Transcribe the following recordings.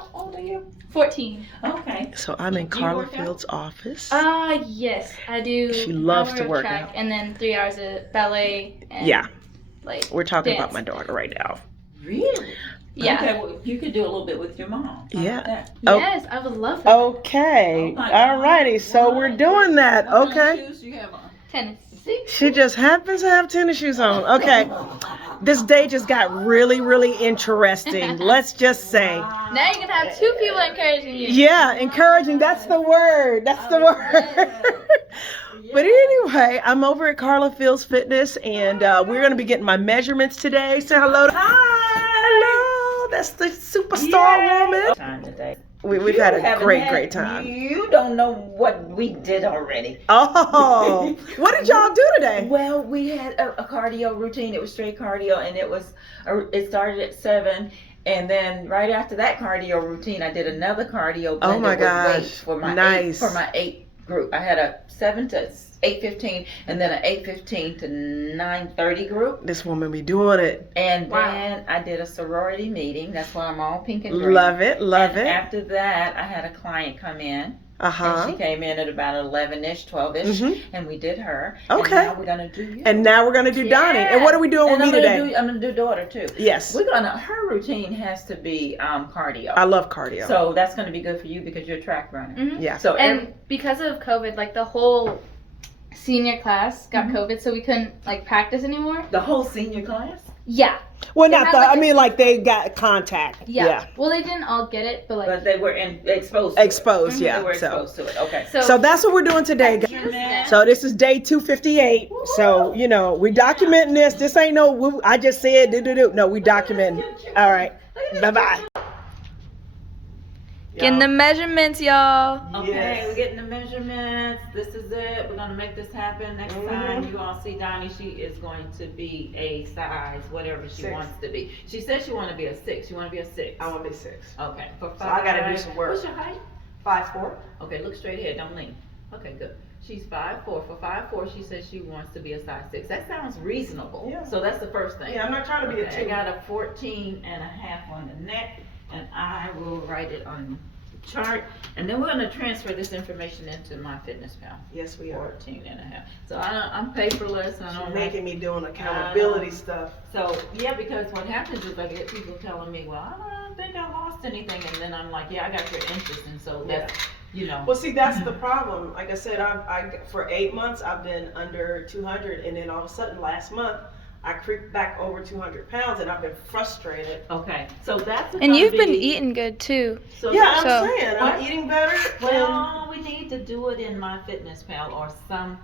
How old are you? 14. Okay. So I'm in Do you Carla work out? Fields' office. Yes, I do. She loves hour to of work track out. and then 3 hours of ballet. And, Yeah. like We're talking dance. about my daughter right now. Really? Yeah. Okay, well, you could do a little bit with your mom. How Yeah. about that? Yes, I would love that. Okay. Oh my God. Alrighty. So we're doing that. What kind of Okay. shoes do you have on? Tennis. She just happens to have tennis shoes on. Okay. This day just got really, really interesting. Let's just say. Now you can have 2 people encouraging you. Yeah, encouraging. That's the word. That's the word. But anyway, I'm over at Carla Fields Fitness, and we're going to be getting my measurements today. Say hello. Hello. That's the superstar woman. Time today. We've had a great time. You don't know what we did already. Oh, what did y'all do today? Well, we had a cardio routine. It was straight cardio, and it started at 7. And then right after that cardio routine, I did another cardio. Oh my blended with gosh, weights for my nice. for my 8 group. I had a 7 to 8:15, and then an 8:15 to 9:30 group. This woman be doing it. And Wow. then I did a sorority meeting. That's why I'm all pink and green. Love it, love And it. after that, I had a client come in. And Uh-huh. she came in at about 11-ish, 12-ish, Mhm. and we did her. Okay. And now we're gonna do you. And now we're going to do Donnie. And what are we doing with And me today? I'm gonna do daughter too. Yes. Her routine has to be cardio. I love cardio. So that's gonna be good for you because you're a track runner. Mhm. Yeah. So And because of COVID, like the whole senior class got Mhm. COVID, so we couldn't like practice anymore. the whole senior class. Yeah. Well, They not have the, like I a- mean, like they got contact. Yeah. Well, they didn't all get it, but like. But they were exposed to Exposed, it. yeah. They were So. exposed to it. Okay. So that's what we're doing today, guys. Measurement. So this is day 258. So, you know, we documenting this. This ain't no, I just said, do. No, we documenting. All right. Bye-bye. Getting the measurements, y'all. Okay, Yes. we're getting the measurements. This is it. We're gonna make this happen. Next time you all see Donnie, she is going to be a size, whatever she 6. wants to be. She says she want to be a 6. You want to be a 6? I want to be 6. Okay. For 5. So I gotta do some work. What's your height? 5'4". Okay, look straight ahead. Don't lean. Okay, good. She's 5'4". For 5'4", she says she wants to be a size 6. That sounds reasonable. Yeah. So that's the first thing. Yeah, I'm not trying to be a Okay, 2. I got a 14.5 on the neck, and I will write it on the chart. And then we're going to transfer this information into my fitness pal. Yes, we are. 14.5. So I'm paperless. I don't She's have- making me doing accountability stuff. So yeah, because what happens is I get people telling me, well, I don't think I lost anything, and then I'm like, yeah, I got your interest, and so that's, you know. Well, see, that's the problem. Like I said, I for 8 months I've been under 200, and then all of a sudden last month I creeped back over 200 pounds, and I've been frustrated. Okay, so that's. And you've been eating good too. So Yeah, I'm So- saying I'm What? eating better. Well, we need to do it in my fitness pal or some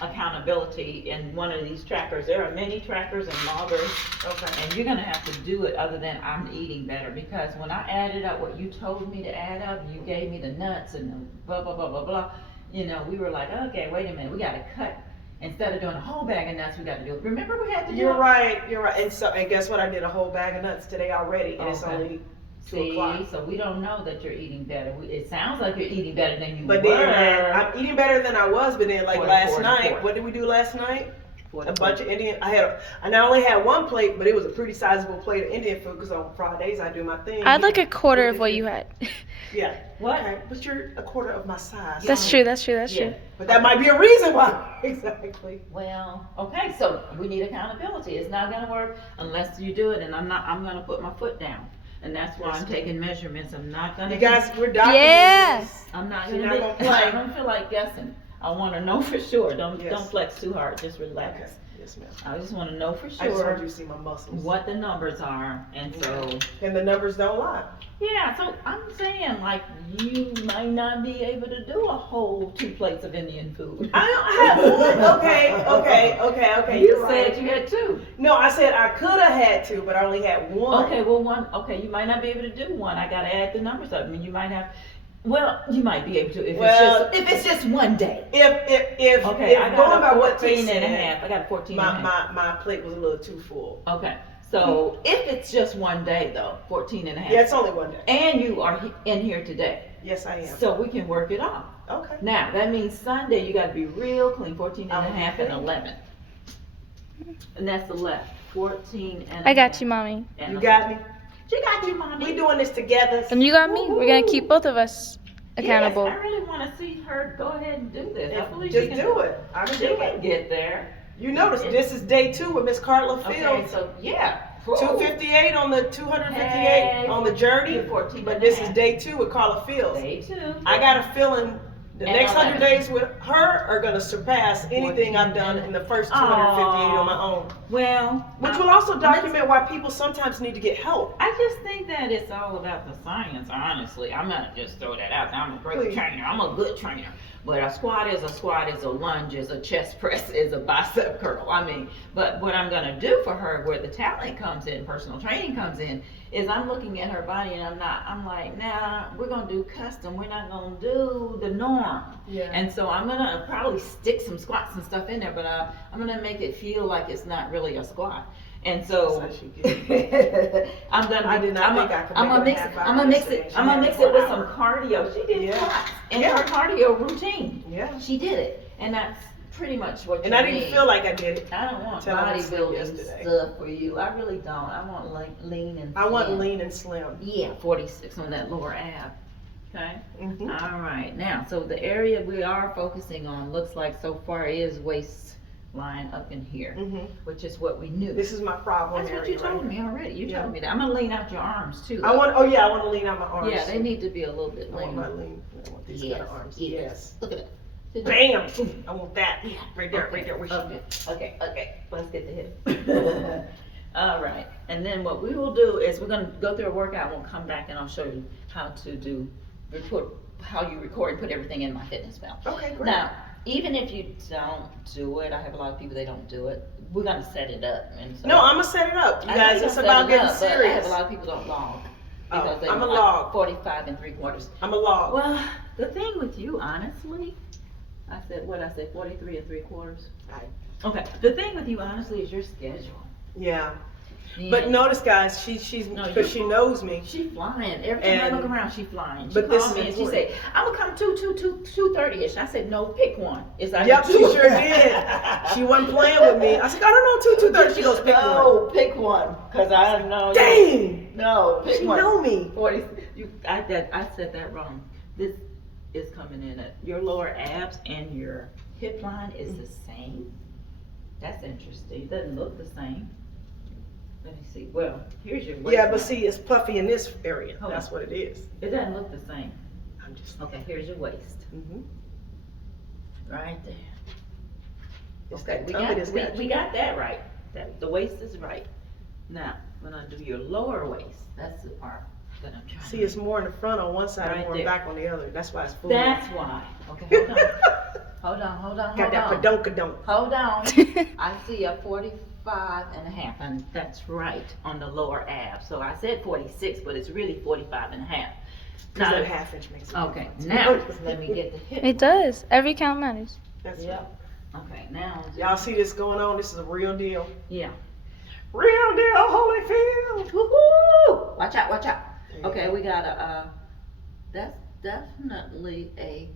accountability in one of these trackers. There are many trackers and loggers, Okay. and you're gonna have to do it other than I'm eating better, because when I added up what you told me to add up, you gave me the nuts and the blah blah blah blah blah. You know, we were like, okay, wait a minute, we gotta cut. Instead of doing a whole bag of nuts, we got to do it. Remember, we had to do You're it? right. And guess what? I did a whole bag of nuts today already, and it's Okay. only 2 See, o'clock. so we don't know that you're eating better. It sounds like you're eating better than you But were. then I'm eating better than I was. But then, like Four, last four, night, four. what did we do last night? For A the bunch of Indian. I only had 1 plate, but it was a pretty sizable plate of Indian food because on Fridays I do my thing. I'd like a quarter of what you had. Yeah. What? Okay, but you're a quarter of my size. That's true. That's true. That's Yeah. true. But that might be a reason why. Exactly. Well, okay, so we need accountability. It's not gonna work unless you do it, and I'm gonna put my foot down. And that's why I'm taking measurements. I'm not gonna. You guys, we're documenting Yeah. this. I'm not You're gonna. not gonna play. I don't feel like guessing. I want to know for sure. Don't Yes. flex too hard. Just relax. Okay. Yes, ma'am. I just want to know for I just want sure you to see my muscles. what the numbers are, and so. And the numbers don't lie. Yeah, so I'm saying, like, you might not be able to do a whole 2 plates of Indian food. I don't have one. Okay. You You're said right. you had 2. No, I said I could have had 2, but I only had 1. Okay, well, 1. Okay, you might not be able to do 1. I gotta add the numbers up. I mean, you might have. Well, you might be able to if it's just one day. If Okay, I going got by a what they 14 and a said, half. I got a 14 and a half. my plate was a little too full. Okay, so if it's just one day though, 14 and a half. Yeah, it's only 1 day. And you are in here today, Yes, I am. so we can work it off. Okay. Now, that means Sunday you gotta be real clean, 14 and a half and Okay. 11. And that's the left, 14 and a half. I got you, mommy. and You 11. got me? She got you, mommy. We doing this together. And you got me. We're gonna keep both of us accountable. Yes, I really want to see her go ahead and do this. I believe Just she can do it. I She do can it. get there. You notice this is day 2 with Miss Carla Okay, Fields. so yeah. 258 on the 258 Hey, on the journey. 14 But and this a is half. day 2 with Carla Fields. Day 2. I got a feeling the And next 100 11. days with her are going to surpass anything I've done in the first 258 on my own. Well, Which will also document why people sometimes need to get help. I just think that it's all about the science, honestly. I'm not just throw that out there. I'm a great Please. trainer. I'm a good trainer. But a squat, is a lunge, is a chest press, is a bicep curl. I mean, but what I'm going to do for her, where the talent comes in, personal training comes in, is I'm looking at her body and I'm like, nah, we're going to do custom. We're not going to do the norm. Yeah. And so I'm going to probably stick some squats and stuff in there, but I'm going to make it feel like it's not really a squat. And so That's how she gets I'm gonna. I did not think I could I'm gonna make mix it it. a half I'm gonna mix hour it. yesterday. I'm gonna She mix had it with 4 some hours. cardio. She did Yeah. squats in Yeah. her cardio routine. Yeah. She did it, and that's pretty much what. And you I didn't need. feel like I did it. I don't want till I was asleep bodybuilding yesterday. stuff for you. I really don't. I want lean and. I want slim. lean and slim. Yeah, 46 on that lower ab. Okay. Mm-hmm. All right. Now, so the area we are focusing on looks like so far is waistline up in here, Mm-hmm. which is what we knew. This is my problem That's what area you told right me already. You Yeah. told me that. I'm gonna lean out your arms too. I though. want. Oh yeah, I want to lean out my arms. Yeah, they need to be a little bit I want my leaner. lean. I want these Yes, kind of arms. yes. Yes. Look at it. Bam! I want that. Yeah. Right there. Okay, Right there. Where she- Okay. Let's get the hip. All right. And then what we will do is we're gonna go through a workout. We'll come back and I'll show you how to do how you record and put everything in my fitness pal. Okay, great. Now, even if you don't do it, I have a lot of people they don't do it. We're gonna set it up. And so No, I'm gonna set it up. You I know guys, you're it's gonna about set it getting up, but I serious. have a lot of people don't log. Oh, Because they I'm a want log. 45 3/4. I'm a log. Well, the thing with you, honestly, I said 43 3/4. Right. Okay. The thing with you, honestly, is your schedule. Yeah. Yeah. But notice, guys, she's No, because she knows me. She flying. Every time I And- look around, she flying. She but this called me is and she important. said, "I'm gonna come 2:30ish." I said, "No, pick one." It's either Yep, she 2 sure did. She wasn't playing with me. I said, I don't know, 2:30. She goes, pick one. No, pick one, cause I don't know. Dang! No, pick She one. know me. 40. I said that wrong. This is coming in at your lower abs and your hip line is the same. That's interesting. It doesn't look the same. Let me see. Well, here's your waist Yeah, but line. see, it's puffy in this area. Hold That's on. what it is. It doesn't look the same. I'm just. Okay, here's your waist. Mm-hmm. Right there. It's Okay, that we tummy got, that's got we you. got that right. The waist is right. Now, we're gonna do your lower waist. That's the part that I'm trying See, to it's more in the front on one side Right and more there. back on the other. That's why it's full. That's why. Okay, hold on. Got that padonka-donk. Hold on. I see a 45 and a half, and that's right on the lower ab. So I said 46, but it's really 45 and a half. Because Now- that half inch makes a Okay, difference. now let me get the hip. It does. Every count matters. That's Yep. Okay, now. Y'all see this going on? This is a real deal. Yeah. Real deal, Holyfield. Woohoo! Watch out. There you Okay, go. we got that's definitely a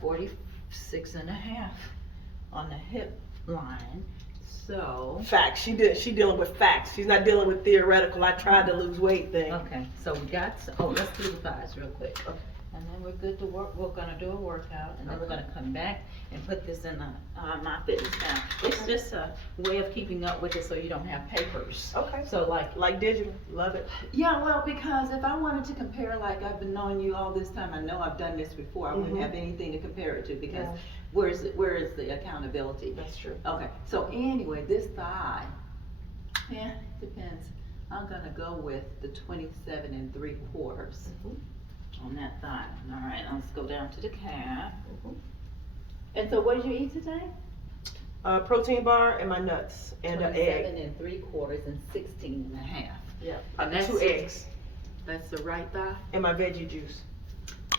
46 and a half on the hip line. So, Facts. She dealing with facts. She's not dealing with theoretical. I tried to lose weight thing. okay, so we got, let's do the thighs real quick. Okay. And then we're good to work, we're gonna do a workout, and then we're gonna come back and put this in my fitness now. It's just a way of keeping up with it so you don't have papers. Okay. So Like digital. Love it. yeah, well, because if I wanted to compare, like I've been knowing you all this time, I know I've done this before, I wouldn't Mhm. have anything to compare it to because Yeah. where is the accountability? That's true. Okay, so anyway, this thigh, yeah, depends. I'm gonna go with the 27 3/4 Mhm. on that thigh. All right, let's go down to the calf. Mhm. And so what did you eat today? Protein bar and my nuts and an 27 egg. 3/4 and 16 and a half. Yeah. And that's 2 eggs That's the right thigh? and my veggie juice.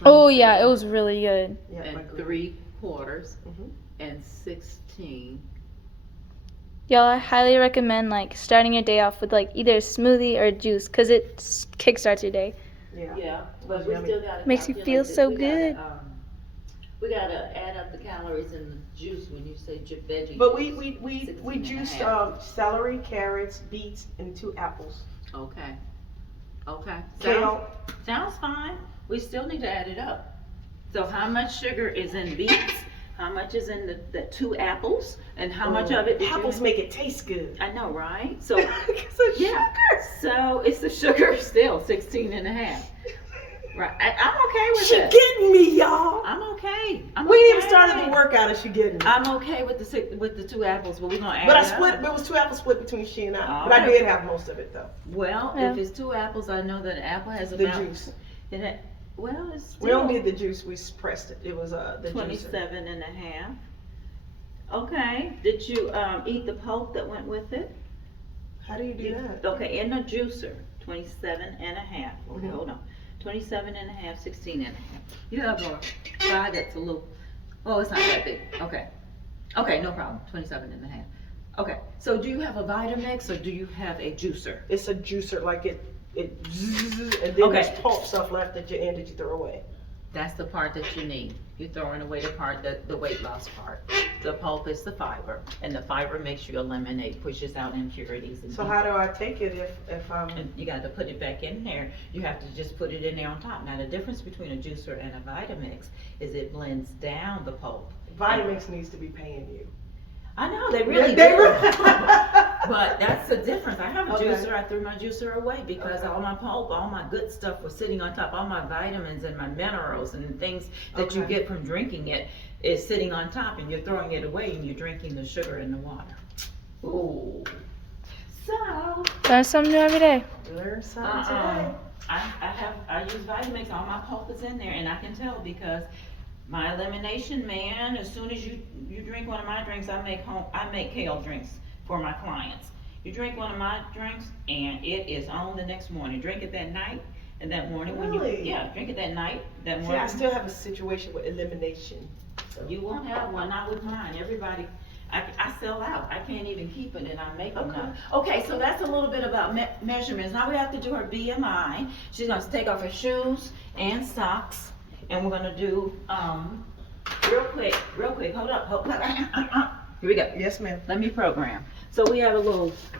Oh yeah, it was really good. Yeah. my And green. 3/4 Mhm. and 16. Y'all, I highly recommend like starting your day off with like either a smoothie or juice because it kickstarts your day. Yeah. Yeah, but we Yummy. still gotta. Makes you calculate feel it. so We gotta, good. We gotta add up the calories in the juice when you say veggie. But juice. we 16 and a juiced half. celery, carrots, beets, and 2 apples. Okay, Okay. Kale. Sounds fine. We still need to add it up. So how much sugar is in beets? How much is in the 2 apples? And how much of it did apples you make it taste good. I know, right? So, It's a yeah. So it's the sugar still 16 and a half. Right. I'm okay with She it. getting me, y'all. I'm okay. We ain't even started the workout and she getting me. I'm okay with the 2 apples, but we're gonna add But I it split. up. It was 2 apples split between she and I. All But I right. did have most of it though. Well, Yeah. if it's 2 apples, I know that an apple has The about. juice. Well, it's still We don't need the juice. We pressed it. It was the juicer. 27 and a half. Okay. Did you eat the pulp that went with it? How do you do that? Okay, in the juicer, 27 and a half. Okay, Mhm. hold on. 27 and a half, 16 and a half. You have a fry that's a little, oh, it's not that big. Okay. Okay, no problem. 27 and a half. Okay, so do you have a Vitamix or do you have a juicer? It's a juicer, like it zzz, and then Okay. there's pulp stuff left at your end that you throw away. That's the part that you need. You're throwing away the part, the weight loss part. The pulp is the fiber, and the fiber makes you eliminate, pushes out impurities. And So how do I take it if I'm? And you got to put it back in there. You have to just put it in there on top. Now the difference between a juicer and a Vitamix is it blends down the pulp. Vitamix needs to be paying you. I know, they really They do. really- But that's the difference. I have a Okay. juicer. I threw my juicer away because Okay. all my pulp, all my good stuff was sitting on top. All my vitamins and my minerals and things that you Okay. get from drinking it is sitting on top, and you're throwing it away and you're drinking the sugar and the water. Ooh. So, Learn something new every day. Learn something uh-uh. today. I use Vitamix. All my pulp is in there, and I can tell because my elimination man, as soon as you drink one of my drinks, I make kale drinks for my clients. You drink one of my drinks and it is on the next morning. Drink it that night and that morning when Really? drink it that night, that See, morning. I still have a situation with elimination. So. You won't have one, not with mine. Everybody, I sell out. I can't even keep it and I make them Okay. now. Okay, so that's a little bit about measurements. Now we have to do her BMI. She's gonna take off her shoes and socks. And we're gonna do, real quick, hold up. Here we go. Yes, ma'am. Let me program. So we have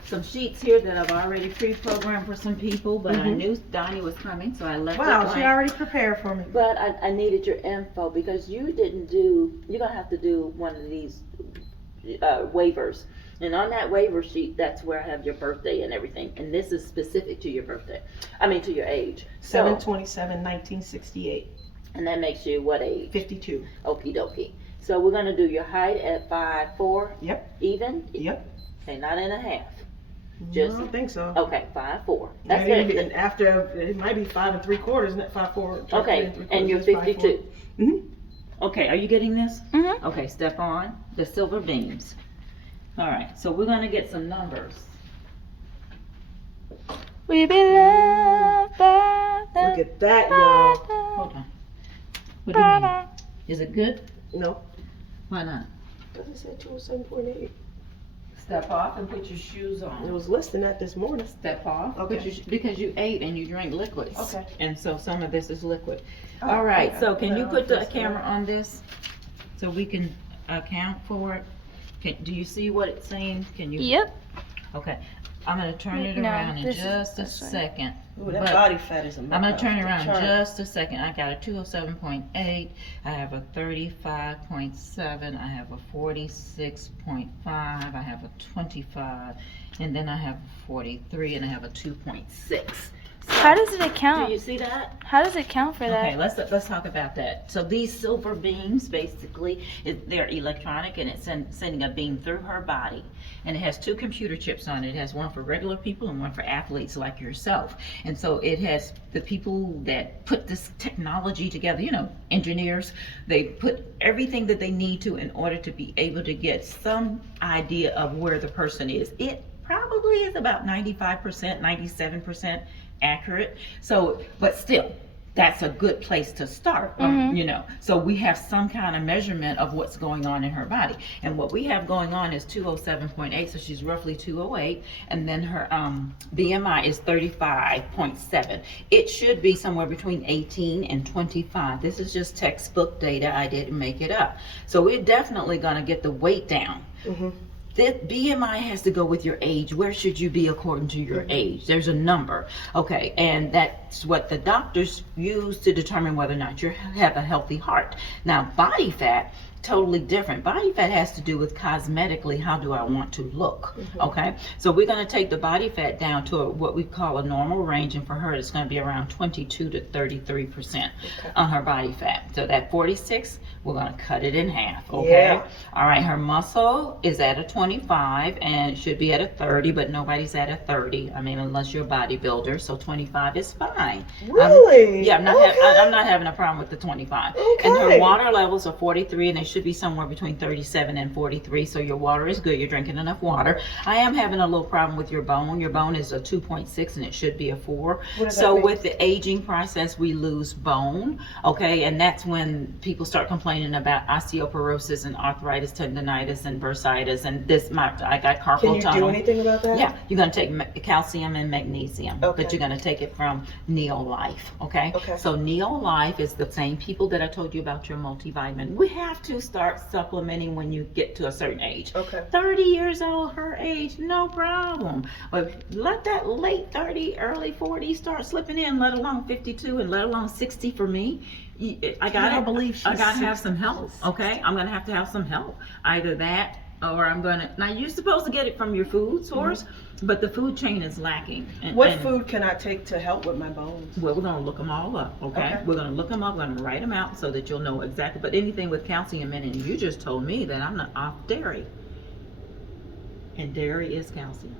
some sheets here that I've already pre-programmed for some people, but I Mhm. knew Donnie was coming, so I left it Wow, blank. she already prepared for me. But I needed your info because you're gonna have to do one of these waivers. And on that waiver sheet, that's where I have your birthday and everything. And this is specific to your birthday. I mean, to your age. So, 7/27/1968. and that makes you what age? 52. Okie dokie. So we're gonna do your height at 5'4". Yep. Even? Yep. Okay, not and a half. I Just- don't think so. Okay, 5'4". That's Might even it. be- after it might be 5 3/4, isn't it? 5'4". Okay, and you're 52. Mm-hmm. Okay, are you getting this? Mm-hmm. Okay, step on the silver beams. All right, so we're gonna get some numbers. We be loved by the Look at that, y'all. Hold on. What do you mean? Is it good? No. Why not? Doesn't say 207.8. Step off and put your shoes It on. was listing that this morning. Step off. Okay. Because you ate and you drank liquids. Okay. And so some of this is liquid. Oh, All right, okay. so can you Well, put the that's camera good. on this so we can account for it? Do you see what it's saying? Can you? Yep. Okay, I'm gonna turn it No, around in this is just a this way. second. Ooh, that But body fat is a I'm gonna turn it around chart. just a second. I got a 207.8, I have a 35.7, I have a 46.5, I have a 25, and then I have a 43, and I have a 2.6. How does it Do account? you see that? How does it count for Okay, that? let's talk about that. So these silver beams, basically, they're electronic, and it's sending a beam through her body, and it has 2 computer chips on it. It has one for regular people and one for athletes like yourself. And so it has the people that put this technology together, engineers. They put everything that they need to in order to be able to get some idea of where the person is. It probably is about 95%, 97% accurate. So, but still, that's a good place to start, So we have some kind of measurement of what's going on in her body. And what we have going on is 207.8, so she's roughly 208. And then her BMI is 35.7. It should be somewhere between 18 and 25. This is just textbook data. I didn't make it up. So we're definitely going to get the weight down. Mm-hmm. that BMI has to go with your age. Where should you be according to your age? There's a number, okay, and that's what the doctors use to determine whether or not you have a healthy heart. Now, body fat, totally different. Body fat has to do with cosmetically, how do I want to look, okay? So we're going to take the body fat down to what we call a normal range, and for her it's going to be around 22 to 33% on her body fat. So that 46, we're going to cut it in half, okay? All right, her muscle is at a 25 and it should be at a 30, but nobody's at a 30. I mean, unless you're a bodybuilder, so 25 is fine. Really? Yeah, I'm not having a problem with the 25. Okay. And her water levels are 43, and they should be somewhere between 37 and 43. So your water is good. You're drinking enough water. I am having a little problem with your bone. Your bone is a 2.6, and it should be a 4. So with the aging process, we lose bone. Okay, and that's when people start complaining about osteoporosis and arthritis, tendonitis, and bursitis, and this. I got carpal tunnel. Can you do anything about that? Yeah, you're going to take calcium and magnesium, Okay. but you're going to take it from Neolife, okay? Okay. So Neolife is the same people that I told you about your multivitamin. We have to start supplementing when you get to a certain age. Okay. 30 years old, her age, no problem. But let that late 30, early 40 start slipping in, let alone 52 and let alone 60 for me. I gotta have some help, okay? I'm gonna have to have some help. Either that, or I'm gonna. Now you're supposed to get it from your food source, but the food chain is lacking. What food can I take to help with my bones? Well, we're gonna look them all up, okay? We're gonna look them up. We're gonna write them out so that you'll know exactly. But anything with calcium in it, and you just told me that I'm not off dairy, and dairy is calcium.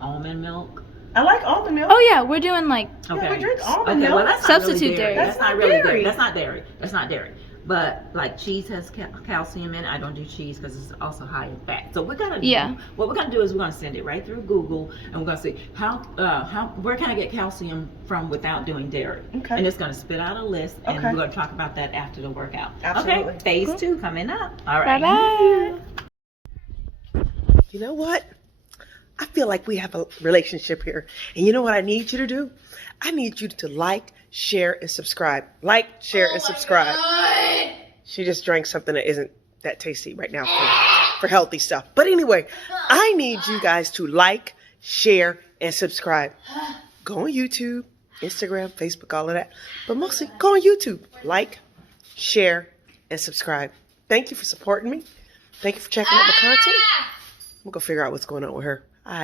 Almond milk. I like almond milk. Oh yeah, we're doing like Okay. we drink almond milk. Well, that's Substitute not really dairy. dairy. That's not really dairy. That's not dairy. That's not dairy. But like cheese has calcium in it. I don't do cheese because it's also high in fat. So we're gonna do, what we're gonna do is we're gonna send it right through Google, and we're gonna see where can I get calcium from without doing dairy. Okay. And it's gonna spit out a list, and Okay. we're gonna talk about that after the workout. Absolutely. Okay. Phase 2 coming up. All right. bye. You know what? I feel like we have a relationship here. And you know what I need you to do? I need you to like, share, and subscribe. Like, share, and subscribe. God. She just drank something that isn't that tasty right now for healthy stuff. But anyway, I need you guys to like, share, and subscribe. Go on YouTube, Instagram, Facebook, all of that. But mostly go on YouTube. Like, share, and subscribe. Thank you for supporting me. Thank you for checking out my content. We'll go figure out what's going on with her.